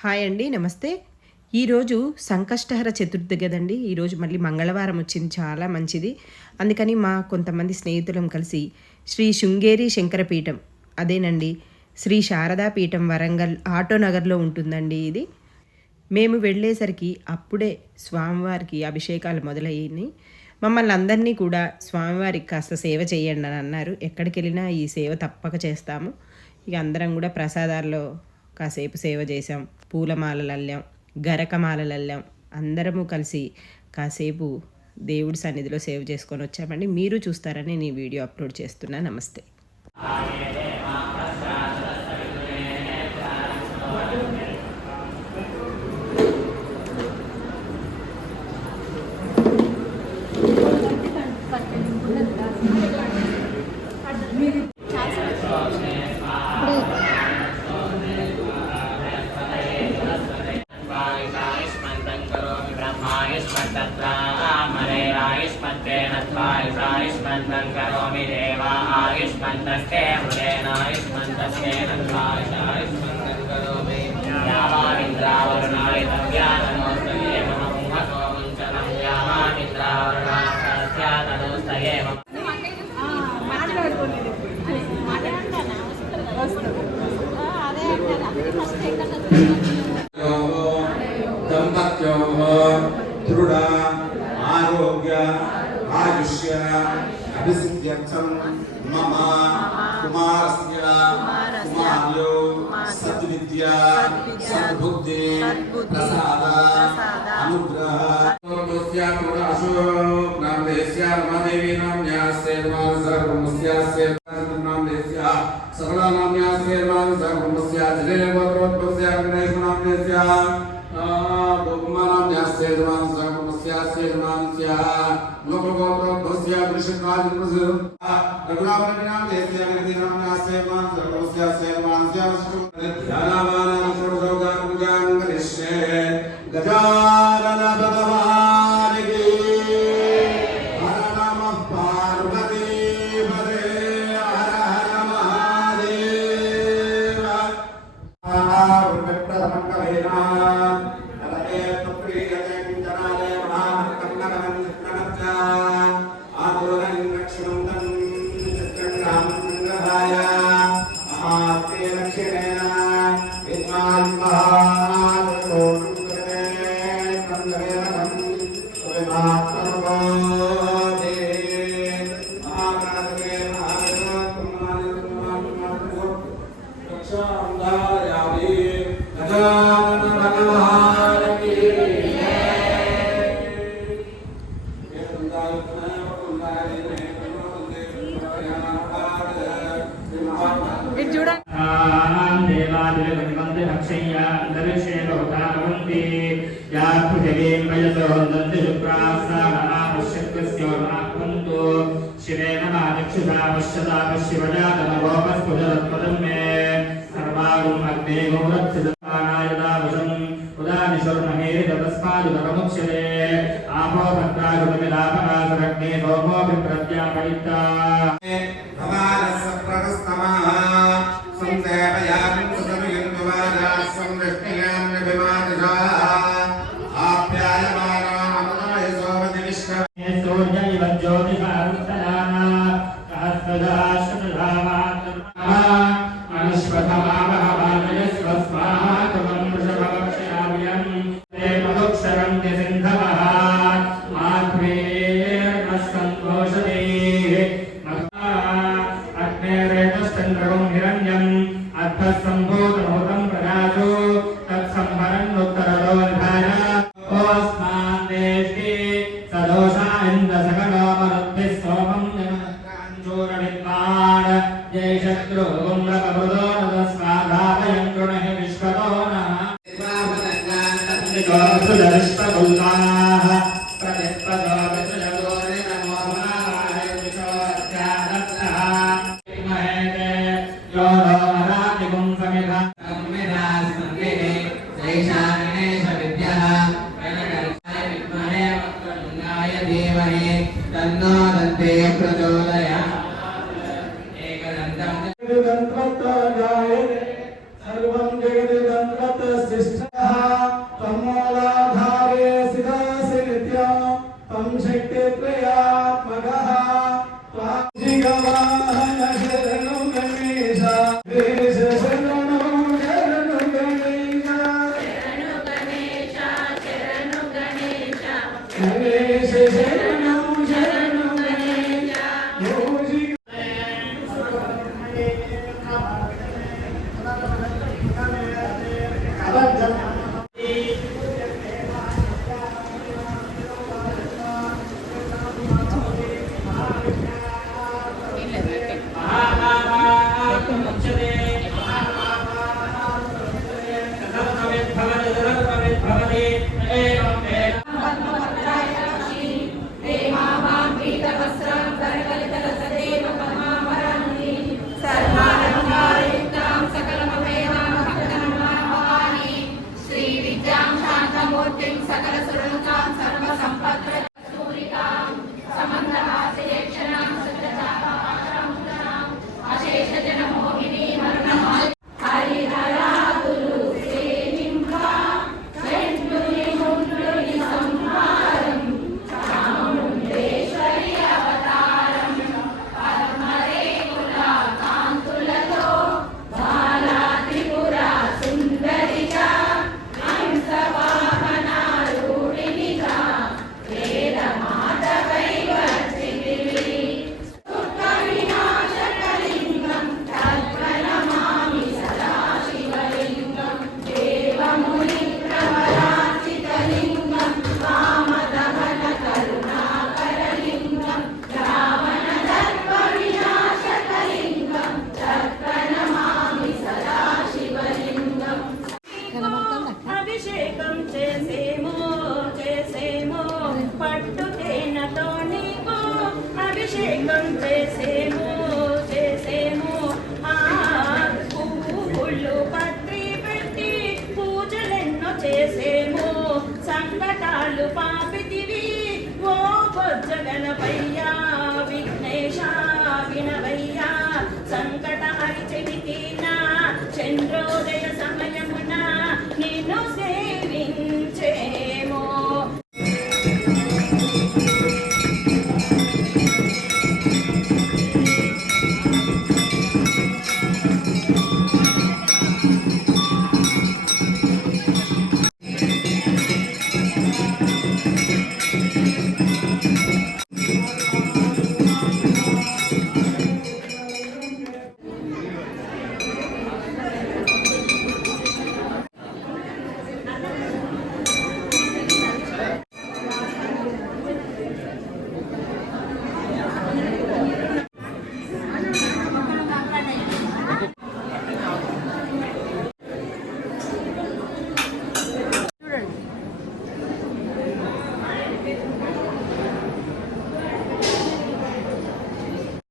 Hi అండి, నమస్తే. ఈరోజు సంకష్టహర చతుర్థి కదండి. ఈరోజు మళ్ళీ మంగళవారం వచ్చింది, చాలా మంచిది. అందుకని మా కొంతమంది స్నేహితులం కలిసి శ్రీ శృంగేరి శంకరపీఠం, అదేనండి శ్రీ శారదా పీఠం, వరంగల్ ఆటో నగర్లో ఉంటుందండి ఇది. మేము వెళ్ళేసరికి అప్పుడే స్వామివారికి అభిషేకాలు మొదలయ్యాయి. మమ్మల్ని అందరినీ కూడా స్వామివారికి కాస్త సేవ చేయండి అని అన్నారు. ఎక్కడికి వెళ్ళినా ఈ సేవ తప్పక చేస్తాము. ఇక అందరం కూడా ప్రసాదాల్లో కాసేపు సేవ చేసాం, పూలమాలలు అల్లాం, గరకమాలలు అల్లాం. అందరము కలిసి కాసేపు దేవుడి సన్నిధిలో సేవ చేసుకొని వచ్చామండి. మీరు చూస్తారని నేను వీడియో అప్లోడ్ చేస్తున్నా. నమస్తే. आयुष्मन्तं करोमि देवा आयुष्मन्तस्ते मृदेनायुष्मन्तस्ते आयुष्मन्तं करोमि यावामिन्द्रावरुणायतव्यानमोस्तये मम मुहतो मुञ्चनं यावामिन्द्रावरुणास्तस्यातनोस्तये मम दम्पत्योः दृढ आरोग्य आयुष्य अभिसिद्ध्यर्थं मम कुमारस्य कुमार्यो सद्विद्या सद्बुद्धि प्रसाद अनुग्रह नामदेस्य रमादेवी नाम्यास्य सर्वमस्यास्य नामदेस्य सकला नाम्यास्य सर्वमस्य जले वरोद्भवस्य गणेश नामदेस्य गोकुमानाम्यास्य सर्वमस्यास्य नामस्य लोकगोत्रोद्भवस्य वृषभादिनस्य रघुनाथनामदेस्य गणेशनाम्यास्य सर्वमस्यास्य नामस्य ध्यानावानां सर्वसौगानुज्ञां करिष्ये गजानन भगवान की हर नमः पार्वती पते हर हर महादेव प्रथमकलेना नलये तुप्रीयते किञ्चनाले महाकन्नकं कृष्णनच्च आदुरं रक्षणं चित्रं गङ्गाय महाते दक्षिणेन विद्वान् सर्वं जगद् అభిషేకం చేసేమో చేసేమో పట్టు తేనెతో నీకు అభిషేకం చేసేమో చేసేమో ఆ పువ్వులు పత్రి పెట్టి పూజలెన్నో చేసేమో సంకటాలు పాపితివి ఓ బొజ్జ గణపయ్యా విఘ్నేశ వినవయ్య